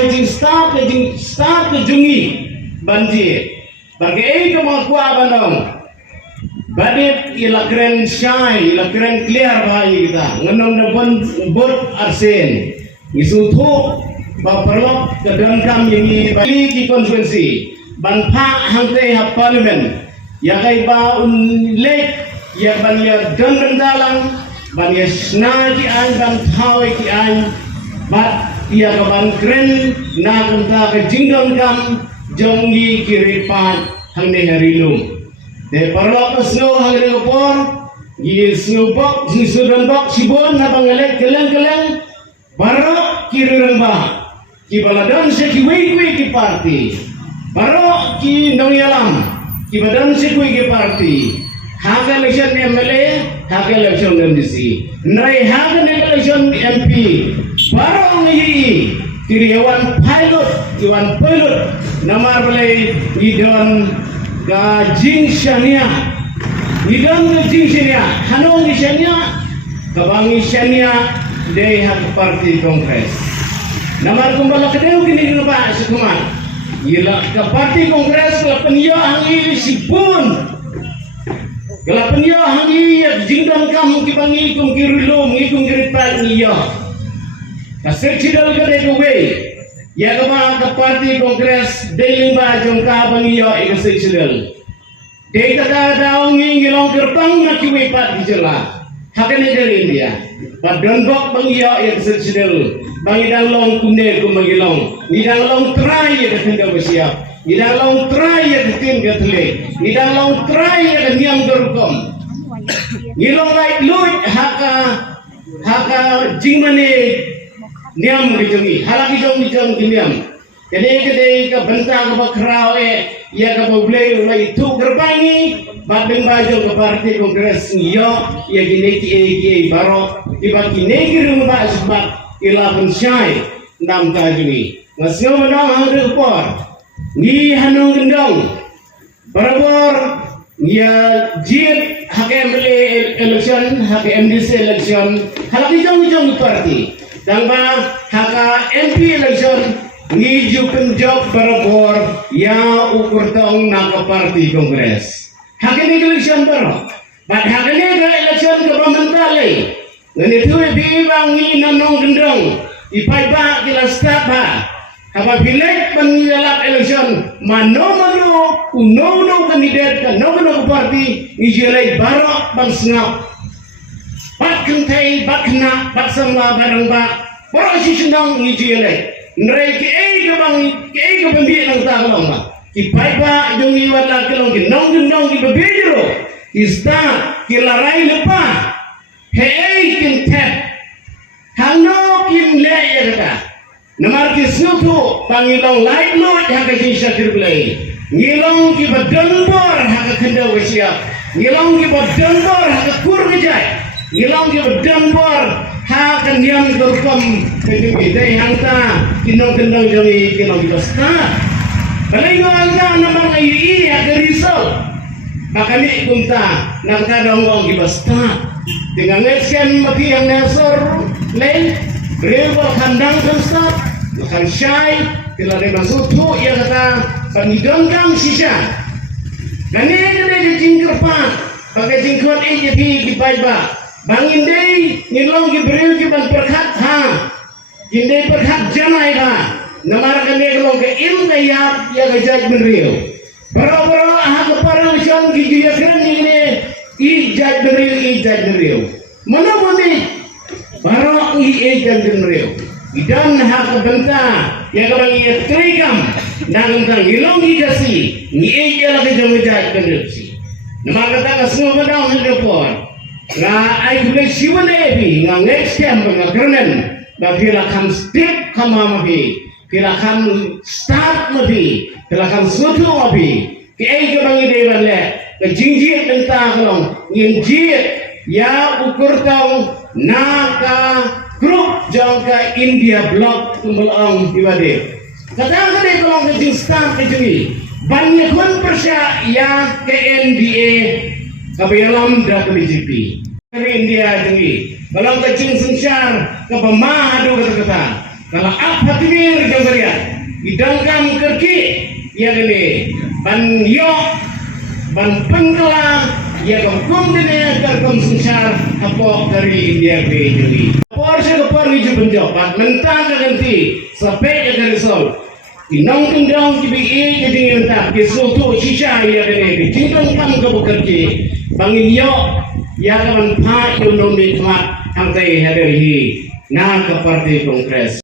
ke jing start ke jungi banjir. Bagi ke mga kuha bandong. Badit ila keren shy, ila keren clear bahayi kita. Ngenong na bot arsen. Isuto baperlok ke dalam kam yang bali ki konstituensi. Ban pa hangte ha parlimen. Ya kay ba lek ya ban ya dan dalang ban ya sna ki an ban thawe ki an bat ia ka ban keren na kunta ke jingdong kam jonggi kiripat hang ne harilum. De parlok snow hangre upor gi snubok gi sudonbok sibon na bangalek keleng barok kirurang ba ki baladon se ki wei ki parti barok ki nongyalam ki badan se ki parti haga election MLA haga election MDC nai haga election MP barok ngi kiriwan pilot namar bale idon Gajing Shania, idang Gajing Shania, Hanong Shania, Kabangi Shania, day hak parti kongres. Namar kumbala kedeu kini lupa sekuman. Gila ke parti kongres kelapenyo hangi sipun. Kelapenyo hangi jingdan kamu kibangi kum kirulum ngikum kiripat niyo. Kasek cidal kedai kowe. Ya kama ke parti kongres day limba jongka bangiyo ikasek cidal. Day kata daung ngilong gerbang nak kiwe pat dijela. Hakane dari India. Badon bok bangiyo ikasek cidal. Bangidang long kunde kumangilong. Nidang long try ya ketinda bersiap. Nidang long try ya ketinda tele. Nidang long try ya niang gerukom. Ngilong like luit haka jingmane niam kijungi halaki jong kiniam kede ka bentang ka bakrao ya ka boblay ulai tu gerbangi badeng bajo ka parti kongres niyo ya gineki baro tiba kineki rumah sebab ila pensyai nam kajungi ngasyo menang hangre upor ni hanong gendong barabor ya jit hak MLA election hak MDC election halaki jong parti Dangba haka MP election ngiju penjok barabor ya ukur tong naka parti kongres. Hakini election baro. But hakini election kebamentale. Ngene tuwe bibang ni nanong gendong. Ipai ba kila start ba. Haba bilek pengilap election mano uno kandidat kan no parti ijelai baro bang sengap. Bat kentai, bat kena, bat semua barang bat. Proses senang ngijilai. Nrai ke pembiak nang taklong ba. Ki paipa jong iwan la kelong ki nong ki bebejero. Ki start ki larai lepa. Hei kin tap. Hano kin le ya kata. Namar ki snutu pangilong light load haka jin syakir belai. Ngilong ki badonbor haka kenda wasiap. Ngilong ki badonbor haka kur kejai. Ngilang dia berdambor hakan yang berkom kejubi dari hangta kinong jongi kinong basta balai hangta namang ai ada risau makanya kunta nangta dongong basta dengan ngesken maki yang nasor lain rewal kandang konstat makan syai kila de masutu ya kata panidongkam sisa nani kene jingkerpan pakai jingkot jadi dipaiba Bangin day ngilong gibril ki ban perkhat ha inde perkhat janai ba namar kan de long ke im kaya ya ga jaj benril baro ha ko parang sion ki ya kren ni i jaj benril mana mami baro i jaj benril idan ha ka benta ya ga bang ya trikam nang tang ngilong gi kasi ni ya la ke jaj benril si namar kata ka semua badang ni por Nga ay kulay siwan na ebi nga next time nga kernen nga pilakan step kama mabi pilakan start mabi pilakan sutu mabi ki ay ka bang ideban le nga jingjit ng takalong nginjit ya ukur tau naka group jang ka India block tumbalaong diwade katang kanay kalong ka jing start ka jingi banyakon persya ya ke NDA kabayalam da ke BJP dari India tinggi balang kacing sengsyar ke pemahadu kata-kata Kalau apa timir jam kalian, idangkam kerki, ya gini, ban yo, ban pengkelam, ya kam dene kam sungsar, apa dari India ke Juli. Apa harusnya kepar hijau penjabat, mentang ganti, sampai ke resol. Inang tundang kibigi jadi entah, kesuatu sisa ya gini, cintung kam ke bekerja, bangin yo, ya kaman pak yo nombi tuat, angkai hadiri, na ke partai kongres.